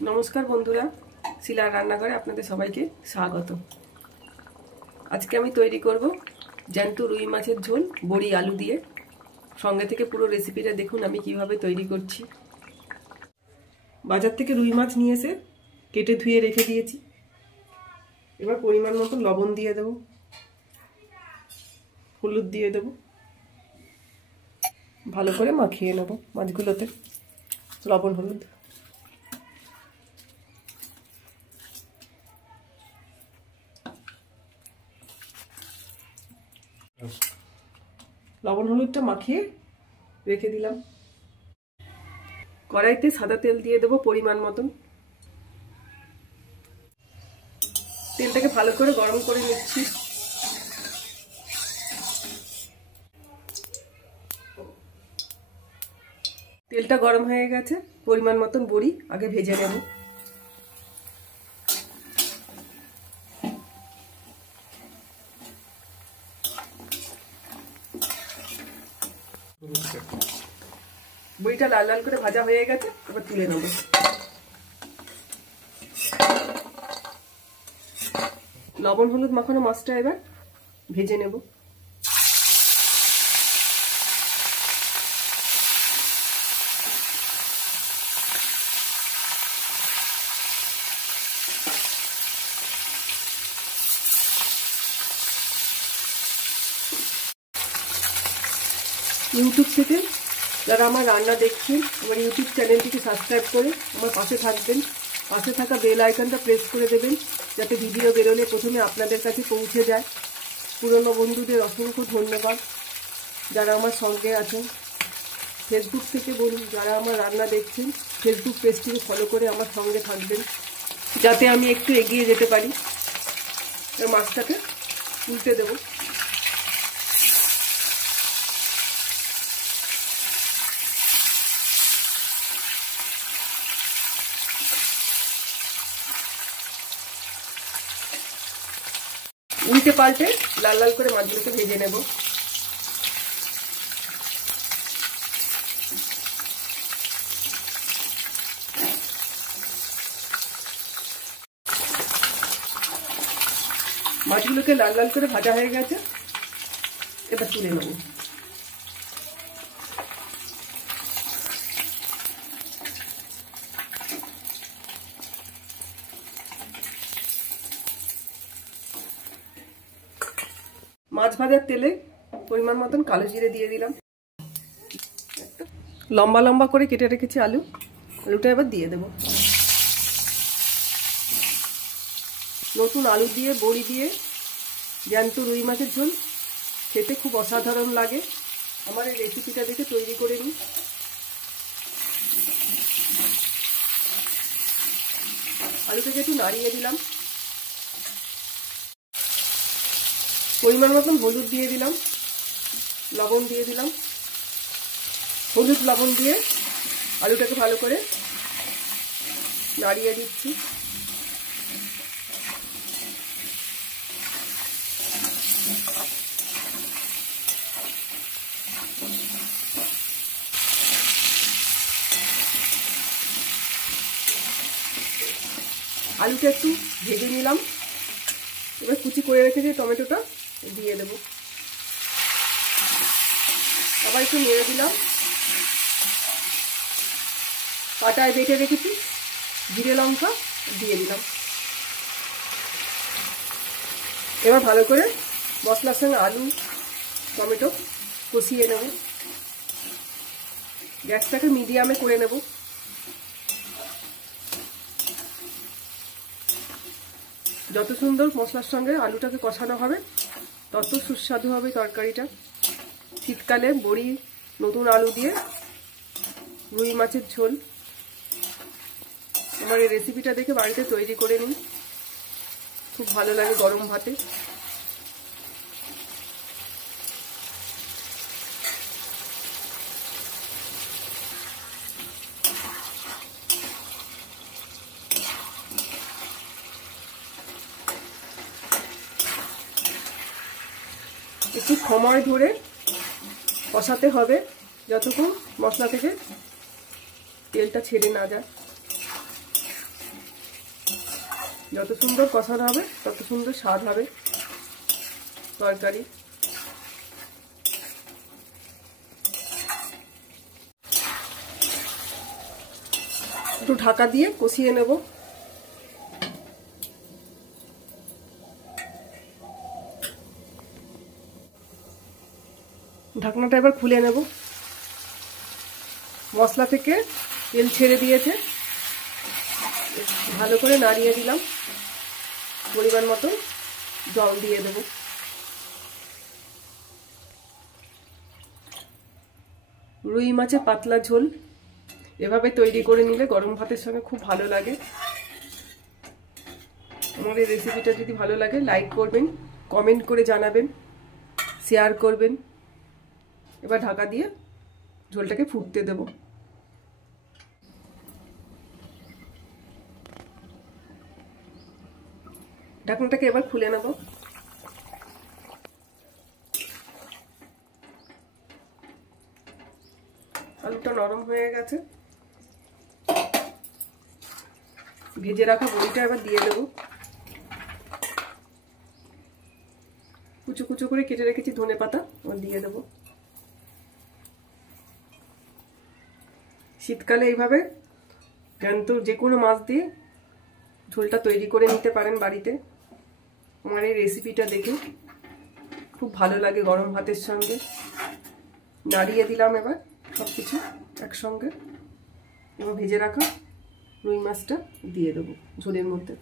नमस्कार बंधुरा शिलार रान्नाघरे आपनादेर सबाइके स्वागत। आज के आमी तैरी करब ज्याন্ত रुई माछेर झोल बड़ी आलू दिए। संगे थेके पुरो रेसिपिटा देखुन आमी किभाबे तैरी करछि। बाजार थेके रुई माछ निये एसे केटे धुए रेखे दिएछि। एबार परिमाण मतो लवण दिए देब, हलुद दिए देब, भालो करे माखिए नेब माछगुलोते लवण हलुद। लवण हलुदटा माखिए रेखे दिलाम। कड़ाईते सादा तेल दिए देब परिमाण मतन। तेलटाके भालो करे गरम करे निচ্ছি। तेलटा गरम হয়ে গেছে, परिमाण मतन बड़ी आगे भेजे नेब। বড়িটা লাল লাল করে ভাজা হয়ে গেছে, এবার তুলে নেব। লবণ হলুদ মাখানো মাছটা এবার ভেজে নেব। ইউটিউব থেকে যারা আমার রান্না দেখছেন আমার ইউটিউব চ্যানেলটিকে সাবস্ক্রাইব করে আমার পাশে থাকবেন। পাশে থাকা বেল আইকনটা প্রেস করে দেবেন যাতে ভিডিও বেরোলে প্রথমে আপনাদের কাছে পৌঁছে যায়। পুরনো বন্ধুদের অসংখ্য ধন্যবাদ যারা আমার সঙ্গে আছেন। ফেসবুক থেকে বলুন যারা আমার রান্না দেখছেন ফেসবুক পেজটিকে ফলো করে আমার সঙ্গে থাকবেন যাতে আমি একটু এগিয়ে যেতে পারি। মাছটাকে উল্টে দেব। উল্টে পাল্টে লাল লাল করে মাছগুলোকে ভেজে নেব। মাছগুলোকে লাল লাল করে ভাজা হয়ে গেছে, এবার তুলে নেব। মাছ ভাজার তেলে পরিমাণ মতন কালো জিরে দিয়ে দিলাম। লম্বা লম্বা করে কেটে রেখেছি আলুটা এবার দিয়ে দেব। নতুন আলু দিয়ে বড়ি দিয়ে জ্যান্ত রুই মাছের ঝোল খেতে খুব অসাধারণ লাগে। আমার এই রেসিপিটা দেখে তৈরি করে নিই। আলুটাকে একটু নাড়িয়ে দিলাম। পরিমাণ মতন হলুদ দিয়ে দিলাম, লবণ দিয়ে দিলাম। হলুদ লবণ দিয়ে আলুটাকে ভালো করে নাড়িয়ে দিচ্ছি। আলুটা একটু ভেজে নিলাম। এবার কুচি করে রেখে যে টমেটোটা দিয়ে দেব। আবার একটু নেড়ে দিলাম। পাটায় বেটে রেখেছি জিরে লঙ্কা দিয়ে দিলাম। এবার ভালো করে মশলার সঙ্গে আলু টমেটো কষিয়ে নেব। গ্যাসটাকে মিডিয়ামে করে নেব। যত সুন্দর মশলার সঙ্গে আলুটাকে কষানো হবে তত সুস্বাদু হবে তরকারিটা। শীতকালে বড়ি নতুন আলু দিয়ে রুই মাছের ঝোল। আমার এই রেসিপিটা দেখে বাড়িতে তৈরি করে নিন, খুব ভালো লাগে গরম ভাতে। একটু সময় ধরে কষাতে হবে যতক্ষণ মশলা থেকে তেলটা ছেড়ে না যায়। যত সুন্দর কষানো হবে তত সুন্দর স্বাদ হবে তরকারি। একটু ঢাকা দিয়ে কষিয়ে নেব। ঢাকনাটা এবার খুলে নেব। মশলা থেকে তেল ছেড়ে দিয়েছে, ভালো করে নাড়িয়ে দিলাম। পরিমাণ মতো জল দিয়ে দেব। রুই মাছের পাতলা ঝোল এভাবে তৈরি করে নিলে গরম ভাতের সঙ্গে খুব ভালো লাগে। আমার এই রেসিপিটা যদি ভালো লাগে লাইক করবেন, কমেন্ট করে জানাবেন, শেয়ার করবেন। এবার ঢাকা দিয়ে ঝোলটাকে ফুটতে দেব। ঢাকনাটাকে এবার খুলে নেব। আলুটা নরম হয়ে গেছে। ভেজে রাখা বড়িটা এবার দিয়ে দেব। কুচো কুচো করে কেটে রেখেছি ধনেপাতা এবার দিয়ে দেব। শীতকালে এইভাবে জ্যান্ত যে কোনো মাছ দিয়ে ঝোলটা তৈরি করে নিতে পারেন বাড়িতে। আমার এই রেসিপিটা দেখে খুব ভালো লাগে গরম ভাতের সঙ্গে। নাড়িয়ে দিলাম এবার সব কিছু একসঙ্গে। এবার ভেজে রাখা রুই মাছটা দিয়ে দেবো ঝোলের মধ্যে।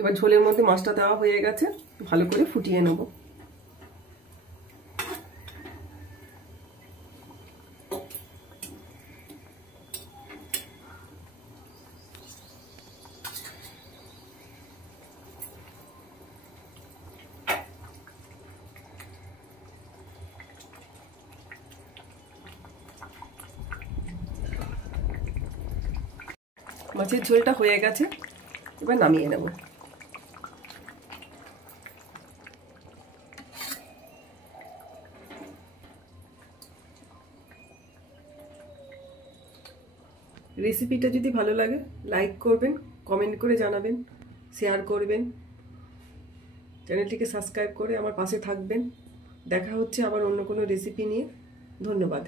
এবার ঝোলের মধ্যে মাছটা দেওয়া হয়ে গেছে, ভালো করে ফুটিয়ে নেব। মাছের ঝোলটা হয়ে গেছে, এবার নামিয়ে নেব। রেসিপিটা যদি ভালো লাগে লাইক করবেন, কমেন্ট করে জানাবেন, শেয়ার করবেন, চ্যানেলটিকে সাবস্ক্রাইব করে আমার পাশে থাকবেন। দেখা হচ্ছে আবার অন্য কোনো রেসিপি নিয়ে। ধন্যবাদ।